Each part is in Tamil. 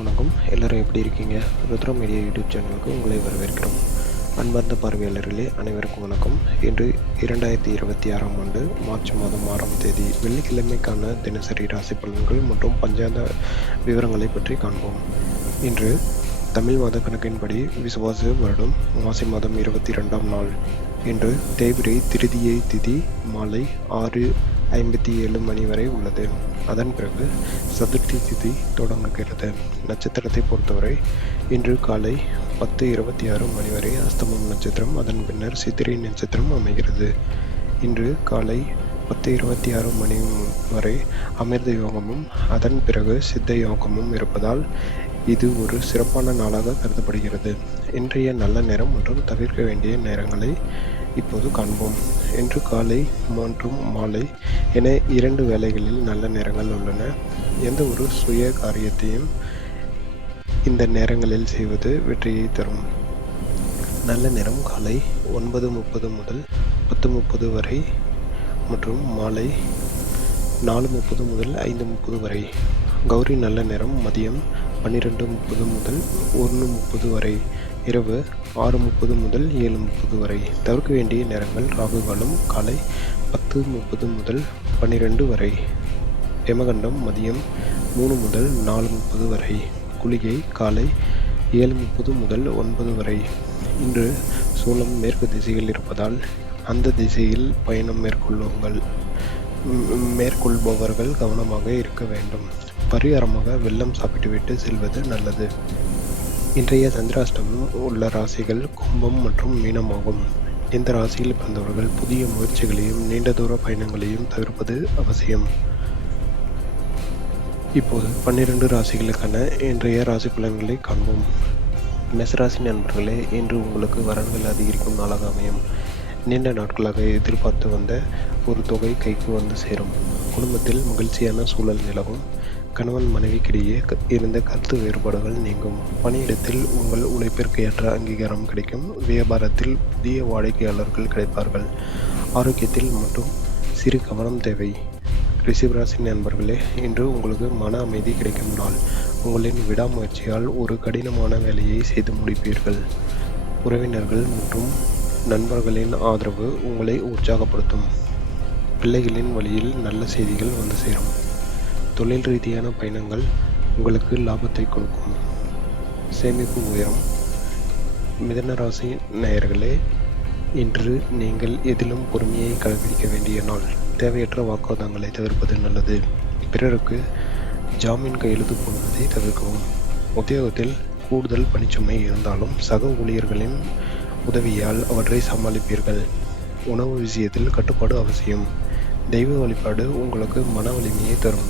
வணக்கம். எல்லோரும் எப்படி இருக்கீங்க? ருத்ரா மீடியா யூடியூப் சேனலுக்கு உங்களை வரவேற்கிறோம். அன்பார்ந்த பார்வையாளர்களே, அனைவருக்கும் வணக்கம். இன்று 2026ஆம் ஆண்டு மார்ச் மாதம் 6ஆம் தேதி வெள்ளிக்கிழமைக்கான தினசரி ராசி பலன்கள் மற்றும் பஞ்சாங்க விவரங்களை பற்றி காண்போம். இன்று தமிழ் மாத கணக்கின்படி விசுவாச வருடம் மாசி மாதம் 22ஆம் நாள். இன்று தேய்பிறை திருதியை திதி மாலை 6:57 மணி வரை உள்ளது. அதன் பிறகு சதுர்த்தி திதி தொடங்குகிறது. நட்சத்திரத்தை பொறுத்தவரை இன்று காலை 10:26 மணி வரை அஸ்தமம் நட்சத்திரம், அதன் பின்னர் சித்திரை நட்சத்திரம் அமைகிறது. இன்று காலை 10:26 மணி வரை அமிர்த யோகமும் அதன் பிறகு சித்த யோகமும் இருப்பதால் இது ஒரு சிறப்பான நாளாக கருதப்படுகிறது. இன்றைய நல்ல நேரம் மற்றும் தவிர்க்க வேண்டிய நேரங்களை இப்போது காண்போம். இன்று காலை மற்றும் மாலை என 2 வேளைகளில் நல்ல நேரங்கள் உள்ளன. எந்த ஒரு சுய காரியத்தையும் இந்த நேரங்களில் செய்வது வெற்றியை தரும். நல்ல நேரம் காலை 9:30 முதல் 10:30 வரை மற்றும் மாலை 4:30 முதல் 5:30 வரை. கௌரி நல்ல நேரம் மதியம் 12:30 முதல் 1:30 வரை, இரவு 6:30 முதல் 7:30 வரை. தவிர்க்க வேண்டிய நேரங்கள் ராகு காலம் காலை 10:30 முதல் 12 வரை, யமகண்டம் மதியம் 3 முதல் 4:30 வரை, குளிகை காலை 7:30 முதல் 9 வரை. இன்று சூலம் மேற்கு திசையில் இருப்பதால் அந்த திசையில் பயணம் மேற்கொள்பவர்கள் கவனமாக இருக்க வேண்டும். பரிகாரமாக வெல்லம் சாப்பிட்டுவிட்டு செல்வது நல்லது. இன்றைய சந்திராஷ்டமம் உள்ள ராசிகள் கும்பம் மற்றும் மீனமாகும். இந்த ராசியில் பிறந்தவர்கள் புதிய முயற்சிகளையும் நீண்ட தூர பயணங்களையும் தவிர்ப்பது அவசியம். இப்போது 12 ராசிகளுக்கான இன்றைய ராசி பலன்களை காண்போம். மேசராசி நண்பர்களே, இன்று உங்களுக்கு வரன்கள் அதிகரிக்கும் நாளாக அமையும். நீண்ட நாட்களாக எதிர்பார்த்து வந்த ஒரு தொகை கைக்கு வந்து சேரும். குடும்பத்தில் மகிழ்ச்சியான சூழல் நிலவும். கணவன் மனைவிக்கிடையே இருந்த கருத்து வேறுபாடுகள் நீங்கும். பணியிடத்தில் உங்கள் உழைப்பிற்கு ஏற்ற அங்கீகாரம் கிடைக்கும். வியாபாரத்தில் புதிய வாடிக்கையாளர்கள் கிடைப்பார்கள். ஆரோக்கியத்தில் மட்டும் சிறு கவனம் தேவை. ரிஷபராசி நண்பர்களே, இன்று உங்களுக்கு மன அமைதி கிடைக்கும் நாள். உங்களின் விடாமுயற்சியால் ஒரு கடினமான வேலையை செய்து முடிப்பீர்கள். உறவினர்கள் மற்றும் நண்பர்களின் ஆதரவு உங்களை உற்சாகப்படுத்தும். பிள்ளைகளின் வழியில் நல்ல செய்திகள் வந்து சேரும். தொழில் ரீதியான பயணங்கள் உங்களுக்கு லாபத்தை கொடுக்கும். சேமிப்பு உயரும். மிதுன ராசி நேயர்களே, இன்று நீங்கள் எதிலும் பொறுமையை கடைபிடிக்க வேண்டிய நாள். தேவையற்ற வாக்குவாதங்களை தவிர்ப்பது நல்லது. பிறருக்கு ஜாமீன் கையெழுத்து போடுவதை தவிர்க்கவும். உத்தியோகத்தில் கூடுதல் பணிச்சுமை இருந்தாலும் சக ஊழியர்களின் உதவியால் அவற்றை சமாளிப்பீர்கள். உணவு விஷயத்தில் கட்டுப்பாடு அவசியம். தெய்வ வழிபாடு உங்களுக்கு மன வலிமையை தரும்.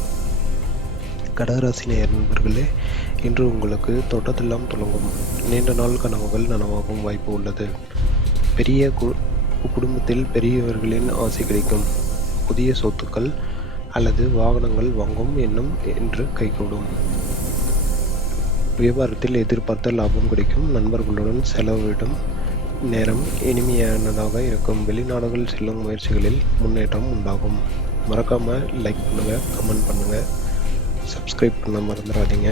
கடகராசி நண்பர்களே, இன்று உங்களுக்கு தொட்டதெல்லாம் துலங்கும். நீண்ட நாள் கனவுகள் நனவாகும் வாய்ப்பு உள்ளது. பெரிய குடும்பத்தில் பெரியவர்களின் ஆசை கிடைக்கும். புதிய சொத்துக்கள் அல்லது வாகனங்கள் வாங்கும் எண்ணம் இன்று கைகூடும். வியாபாரத்தில் எதிர்பார்த்த லாபம் கிடைக்கும். நண்பர்களுடன் செலவிடும் நேரம் இனிமையானதாக இருக்கும். வெளிநாடுகள் செல்லும் முயற்சிகளில் முன்னேற்றம் உண்டாகும். மறக்காம லைக் பண்ணுங்க, கமெண்ட் பண்ணுங்க, சப்ஸ்கிரைப் பண்ண மறந்துடாதீங்க.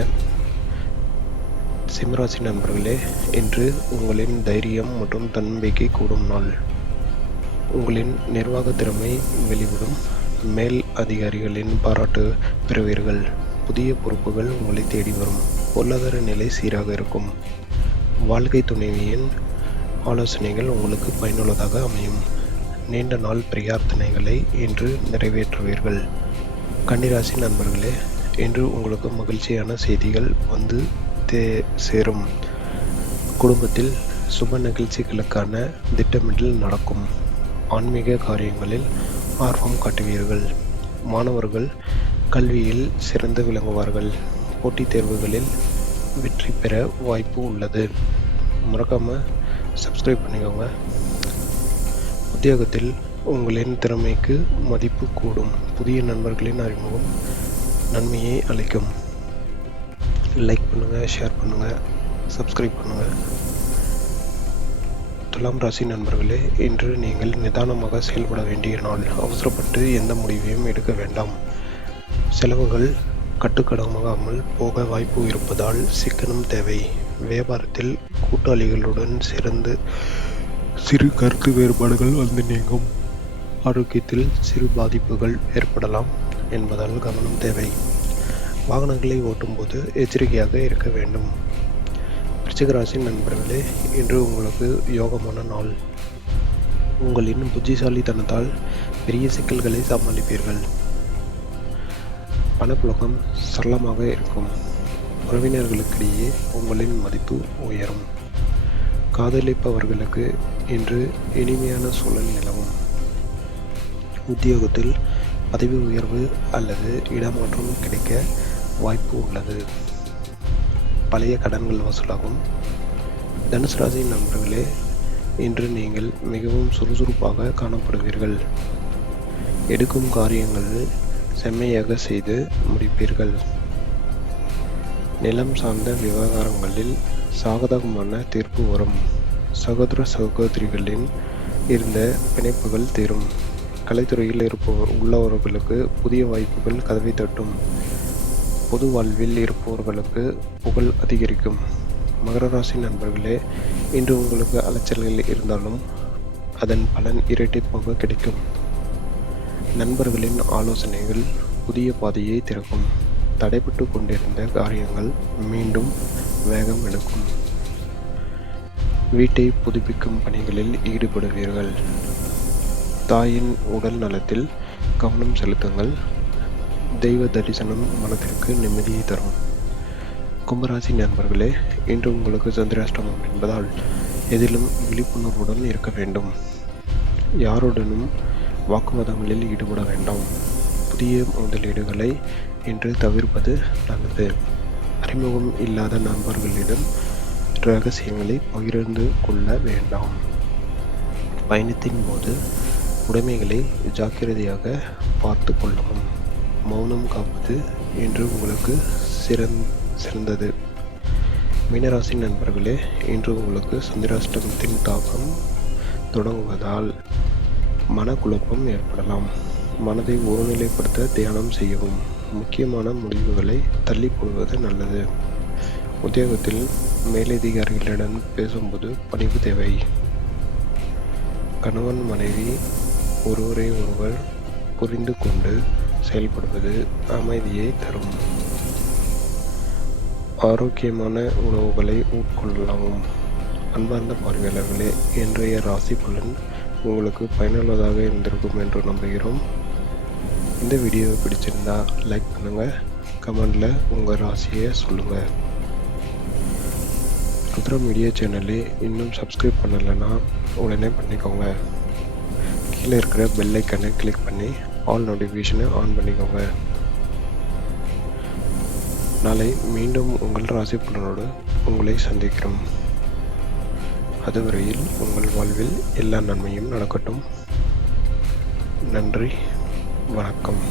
சிம்மராசி நண்பர்களே, இன்று உங்களின் தைரியம் மற்றும் தன்னம்பிக்கை கூடும் நாள். உங்களின் நிர்வாக திறமை வெளிவிடும். மேல் அதிகாரிகளின் பாராட்டு பெறுவீர்கள். புதிய பொறுப்புகள் உங்களை தேடி வரும். பொருளாதார நிலை சீராக இருக்கும். வாழ்க்கை துணைவியின் ஆலோசனைகள் உங்களுக்கு பயனுள்ளதாக அமையும். நீண்ட நாள் பிரார்த்தனைகளை இன்று நிறைவேற்றுவீர்கள். கன்னிராசி நண்பர்களே, இன்று உங்களுக்கு மகிழ்ச்சியான செய்திகள் வந்து சேரும். குடும்பத்தில் சுப நிகழ்ச்சிகளுக்கான திட்டமிடல் நடக்கும். ஆன்மீக காரியங்களில் ஆர்வம் காட்டுவீர்கள். மாணவர்கள் கல்வியில் சிறந்து விளங்குவார்கள். போட்டித் தேர்வுகளில் வெற்றி பெற வாய்ப்பு உள்ளது. மறக்காம சப்ஸ்கிரைப் பண்ணிக்கோங்க. உத்தியோகத்தில் உங்களின் திறமைக்கு மதிப்பு கூடும். புதிய நண்பர்களின் அறிமுகம் நன்மையை அளிக்கும். லைக் பண்ணுங்கள், ஷேர் பண்ணுங்கள், சப்ஸ்கிரைப் பண்ணுங்கள். துலாம் ராசி நண்பர்களே, இன்று நீங்கள் நிதானமாக செயல்பட வேண்டிய நாள். அவசரப்பட்டு எந்த முடிவையும் எடுக்க வேண்டாம். செலவுகள் கட்டுக்கடங்காமல் போக வாய்ப்பு இருப்பதால் சிக்கனம் தேவை. வியாபாரத்தில் கூட்டாளிகளுடன் சேர்ந்து சிறு கருத்து வேறுபாடுகள் வந்து நீங்கும். ஆரோக்கியத்தில் சிறு பாதிப்புகள் ஏற்படலாம் என்பதால் கவனம் தேவை. வாகனங்களை ஓட்டும்போது எச்சரிக்கையாக இருக்க வேண்டும். விருச்சிக ராசி நண்பர்களே, இன்று உங்களுக்கு யோகமான நாள். உங்களின் புத்திசாலித்தனத்தால் பெரிய சிக்கல்களை சமாளிப்பீர்கள். பணப்புழக்கம் சரளமாக இருக்கும். உறவினர்களுக்கிடையே உங்களின் மதிப்பு உயரும். காதலிப்பவர்களுக்கு இன்று இனிமையான சூழல் நிலவும். உத்தியோகத்தில் பதவி உயர்வு அல்லது இடமாற்றம் கிடைக்க வாய்ப்பு உள்ளது. பழைய கடன்கள் வசூலாகும். தனுசு ராசி நண்பர்களே, இன்று நீங்கள் மிகவும் சுறுசுறுப்பாக காணப்படுவீர்கள். எடுக்கும் காரியங்களில் செம்மையாக செய்து முடிப்பீர்கள். நிலம் சார்ந்த விவகாரங்களில் சாதகமான தீர்ப்பு வரும். சகோதர சகோதரிகளின் இருந்த பிணைப்புகள் தீரும். கலைத்துறையில் உள்ளவர்களுக்கு புதிய வாய்ப்புகள் கதவை தட்டும். பொது வாழ்வில் இருப்பவர்களுக்கு புகழ் அதிகரிக்கும். மகர ராசி நண்பர்களே, இன்று உங்களுக்கு அலைச்சல்கள் இருந்தாலும் அதன் பலன் இரட்டிப்பாக கிடைக்கும். நண்பர்களின் ஆலோசனைகள் புதிய பாதையை திறக்கும். தடைபட்டு கொண்டிருந்த காரியங்கள் மீண்டும் வேகம் எடுக்கும். வீட்டை புதுப்பிக்கும் பணிகளில் ஈடுபடுவீர்கள். தாயின் உடல் நலத்தில் கவனம் செலுத்துங்கள். தெய்வ தரிசனம் மனதிற்கு நிம்மதியை தரும். கும்பராசி நண்பர்களே, இன்று உங்களுக்கு சந்திராஷ்டமம் என்பதால் எதிலும் விழிப்புணர்வுடன் இருக்க வேண்டும். யாருடனும் வாக்குவாதங்களில் ஈடுபட வேண்டாம். புதிய முதலீடுகளை இன்று தவிர்ப்பது நல்லது. அறிமுகம் இல்லாத நண்பர்களிடம் இரகசியங்களை பகிர்ந்து கொள்ள வேண்டாம். பயணத்தின் போது உடைமைகளை ஜாக்கிரதையாக பார்த்து கொள்ளவும். மௌனம் காப்பது இன்று உங்களுக்கு சிறந்தது. மீனராசி நண்பர்களே, இன்று உங்களுக்கு சந்திராஷ்டமத்தின் தாக்கம் தொடங்குவதால் மனக்குழப்பம் ஏற்படலாம். மனதை ஒருநிலைப்படுத்த தியானம் செய்யவும். முக்கியமான முடிவுகளை தள்ளி போடுவது நல்லது. உத்தியோகத்தில் மேலதிகாரிகளிடம் பேசும்போது பணிவு தேவை. கணவன் மனைவி ஒருவரை ஒருவர் புரிந்து கொண்டு செயல்படுவது அமைதியை தரும். ஆரோக்கியமான உணவுகளை உட்கொள்ளவும். அன்பார்ந்த பார்வையாளர்களே, இன்றைய ராசி பலன் உங்களுக்கு பயனுள்ளதாக இருந்திருக்கும் என்று நம்புகிறோம். இந்த வீடியோவை பிடிச்சிருந்தா லைக் பண்ணுங்கள். கமெண்டில் உங்கள் ராசியை சொல்லுங்கள். ருத்ரா மீடியா சேனலை இன்னும் சப்ஸ்கிரைப் பண்ணலைன்னா உடனே பண்ணிக்கோங்க. கீழே இருக்கிற பெல் ஐக்கனை கிளிக் பண்ணி ஆல் நோட்டிஃபிகேஷனை ஆன் பண்ணிக்கோங்க. நாளை மீண்டும் உங்கள் ராசி பலனோடு உங்களை சந்திக்கிறோம். அதுவரையில் உங்கள் வாழ்வில் எல்லா நன்மையும் நடக்கட்டும். நன்றி, வணக்கம்.